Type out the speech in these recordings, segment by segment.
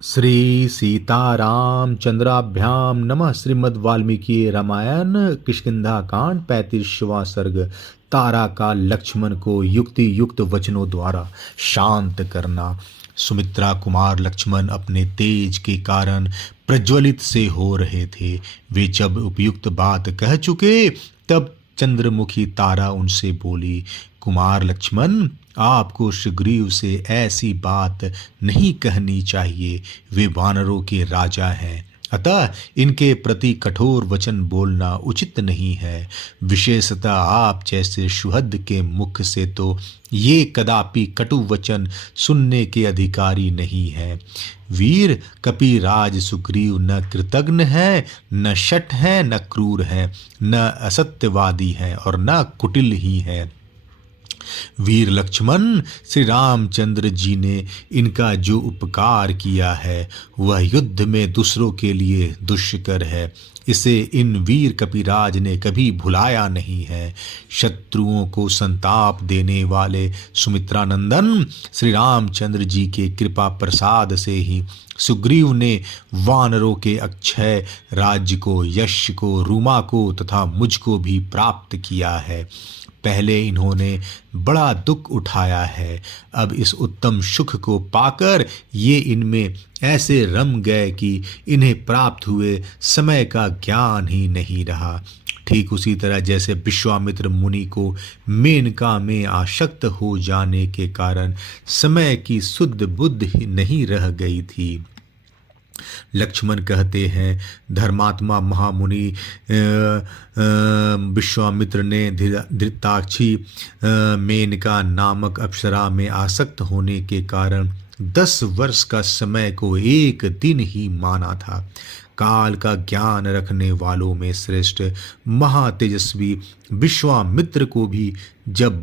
श्री सीताराम चंद्राभ्याम नमः। श्रीमद् वाल्मीकि रामायण किष्किंधा कांड 35वां सर्ग। तारा का लक्ष्मण को युक्ति युक्त वचनों द्वारा शांत करना। सुमित्रा कुमार लक्ष्मण अपने तेज के कारण प्रज्वलित से हो रहे थे। वे जब उपयुक्त बात कह चुके तब चंद्रमुखी तारा उनसे बोली, कुमार लक्ष्मण, आपको सुग्रीव से ऐसी बात नहीं कहनी चाहिए। वे वानरों के राजा हैं, अतः इनके प्रति कठोर वचन बोलना उचित नहीं है। विशेषतः आप जैसे सुहृद के मुख से तो ये कदापि कटु वचन सुनने के अधिकारी नहीं है। वीर कपिराज सुग्रीव न कृतघ्न है, न शठ है, न क्रूर है, न असत्यवादी है और न कुटिल ही है। वीर लक्ष्मण, श्री रामचंद्र जी ने इनका जो उपकार किया है वह युद्ध में दूसरों के लिए दुष्कर है। इसे इन वीर कपिराज ने कभी भुलाया नहीं है। शत्रुओं को संताप देने वाले सुमित्रानंदन श्री रामचंद्र जी के कृपा प्रसाद से ही सुग्रीव ने वानरों के अक्षय राज्य को, यश को, रूमा को तथा मुझको भी प्राप्त किया है। पहले इन्होंने बड़ा दुख उठाया है, अब इस उत्तम सुख को पाकर ये इनमें ऐसे रम गए कि इन्हें प्राप्त हुए समय का ज्ञान ही नहीं रहा। ठीक उसी तरह जैसे विश्वामित्र मुनि को मेनका में आसक्त हो जाने के कारण समय की शुद्ध बुद्धि नहीं रह गई थी। लक्ष्मण कहते हैं, धर्मात्मा महामुनि विश्वामित्र ने धृताक्षी मेनका नामक अप्सरा में आसक्त होने के कारण 10 वर्ष का समय को एक दिन ही माना था। काल का ज्ञान रखने वालों में श्रेष्ठ महातेजस्वी विश्वामित्र को भी जब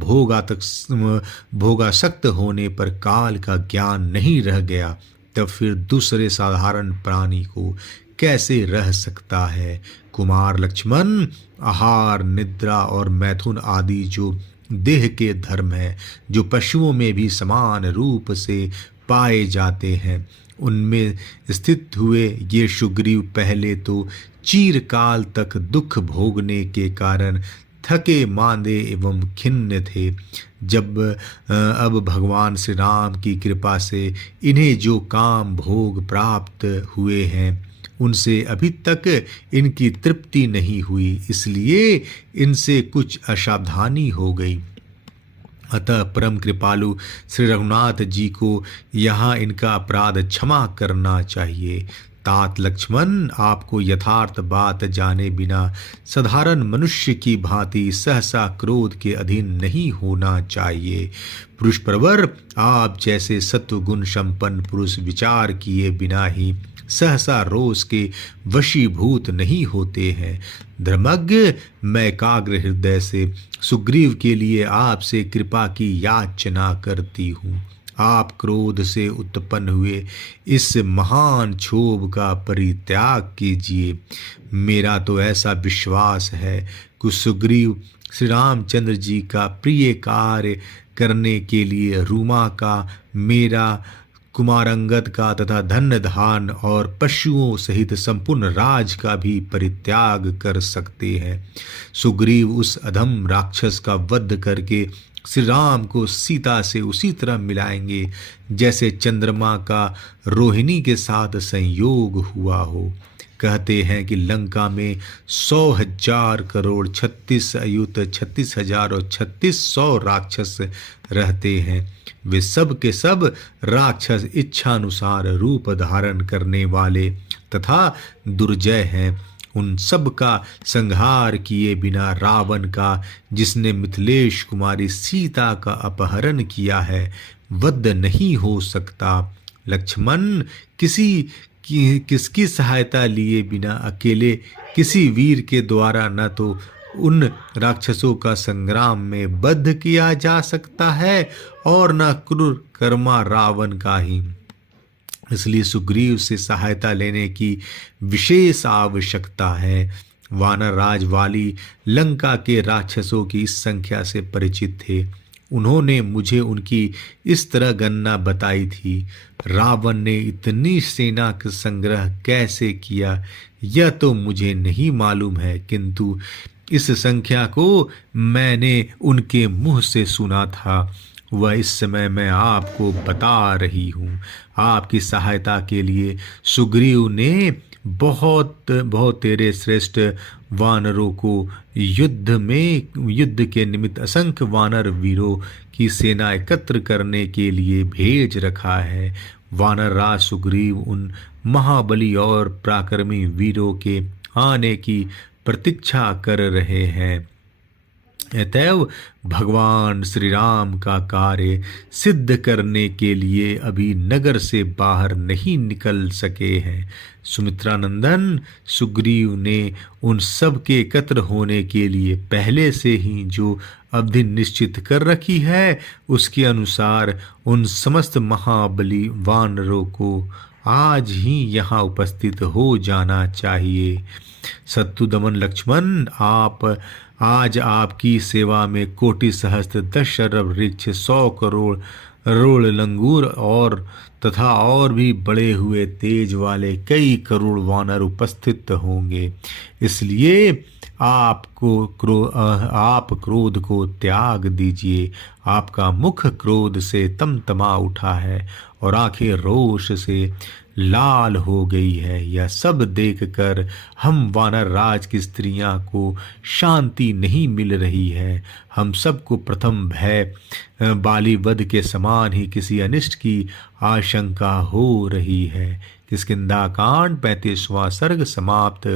भोगासक्त होने पर काल का ज्ञान नहीं रह गया, तब फिर दूसरे साधारण प्राणी को कैसे रह सकता है। कुमार लक्ष्मण, आहार, निद्रा और मैथुन आदि जो देह के धर्म है, जो पशुओं में भी समान रूप से पाए जाते हैं, उनमें स्थित हुए ये सुग्रीव पहले तो चिरकाल तक दुख भोगने के कारण थके मांदे एवं खिन्न थे। जब अब भगवान श्री राम की कृपा से इन्हें जो काम भोग प्राप्त हुए हैं उनसे अभी तक इनकी तृप्ति नहीं हुई, इसलिए इनसे कुछ असावधानी हो गई। अतः परम कृपालु श्री रघुनाथ जी को यहाँ इनका अपराध क्षमा करना चाहिए। तात लक्ष्मण, आपको यथार्थ बात जाने बिना साधारण मनुष्य की भांति सहसा क्रोध के अधीन नहीं होना चाहिए। पुरुष प्रवर, आप जैसे सत्वगुण संपन्न पुरुष विचार किए बिना ही सहसा रोष के वशीभूत नहीं होते हैं। धर्मज्ञ, मैं एकाग्र हृदय से सुग्रीव के लिए आपसे कृपा की याचना करती हूँ। आप क्रोध से उत्पन्न हुए इस महान क्षोभ का परित्याग कीजिए। मेरा तो ऐसा विश्वास है कि सुग्रीव श्री रामचंद्र जी का प्रिय कार्य करने के लिए रूमा का, मेरा, कुमारंगद का तथा धन धान और पशुओं सहित संपूर्ण राज का भी परित्याग कर सकते हैं। सुग्रीव उस अधम राक्षस का वध करके श्री राम को सीता से उसी तरह मिलाएंगे जैसे चंद्रमा का रोहिणी के साथ संयोग हुआ हो। कहते हैं कि लंका में 100,000 करोड़ 36 अयुत 36,000 और 3600 राक्षस रहते हैं। वे सब के सब राक्षस इच्छानुसार रूप धारण करने वाले तथा दुर्जय हैं। उन सब का संहार किए बिना रावण का, जिसने मिथिलेश कुमारी सीता का अपहरण किया है, वध नहीं हो सकता। लक्ष्मण, किसकी सहायता लिए बिना अकेले किसी वीर के द्वारा न तो उन राक्षसों का संग्राम में वध किया जा सकता है और न क्रूर कर्मा रावण का ही। इसलिए सुग्रीव से सहायता लेने की विशेष आवश्यकता है। वानर राज वाली लंका के राक्षसों की इस संख्या से परिचित थे। उन्होंने मुझे उनकी इस तरह गणना बताई थी। रावण ने इतनी सेना का संग्रह कैसे किया यह तो मुझे नहीं मालूम है, किंतु इस संख्या को मैंने उनके मुंह से सुना था। वह इस समय मैं आपको बता रही हूँ। आपकी सहायता के लिए सुग्रीव ने बहुत बहुत तेरे श्रेष्ठ वानरों को युद्ध के निमित्त असंख्य वानर वीरों की सेना एकत्र करने के लिए भेज रखा है। वानर राज सुग्रीव उन महाबली और पराक्रमी वीरों के आने की प्रतीक्षा कर रहे हैं। अतएव भगवान श्री राम का कार्य सिद्ध करने के लिए अभी नगर से बाहर नहीं निकल सके हैं। सुमित्रा नंदन सुग्रीव ने उन सब के एकत्र होने के लिए पहले से ही जो अवधि निश्चित कर रखी है, उसके अनुसार उन समस्त महाबली वानरों को आज ही यहाँ उपस्थित हो जाना चाहिए। शत्रुदमन लक्ष्मण, आप आज आपकी सेवा में कोटि सहस्त्र 10 शरभ वृक्ष 100 करोड़ रोड़ लंगूर और तथा और भी बड़े हुए तेज वाले कई करोड़ वानर उपस्थित होंगे। इसलिए आप क्रोध को त्याग दीजिए। आपका मुख क्रोध से तमतमा उठा है और आंखें रोष से लाल हो गई है। यह सब देखकर हम वानर राज की स्त्रियां को शांति नहीं मिल रही है। हम सबको प्रथम भय बाली वध के समान ही किसी अनिष्ट की आशंका हो रही है। किष्किंधा कांड 35वां सर्ग समाप्त।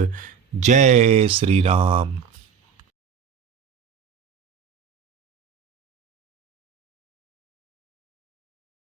जय श्री राम।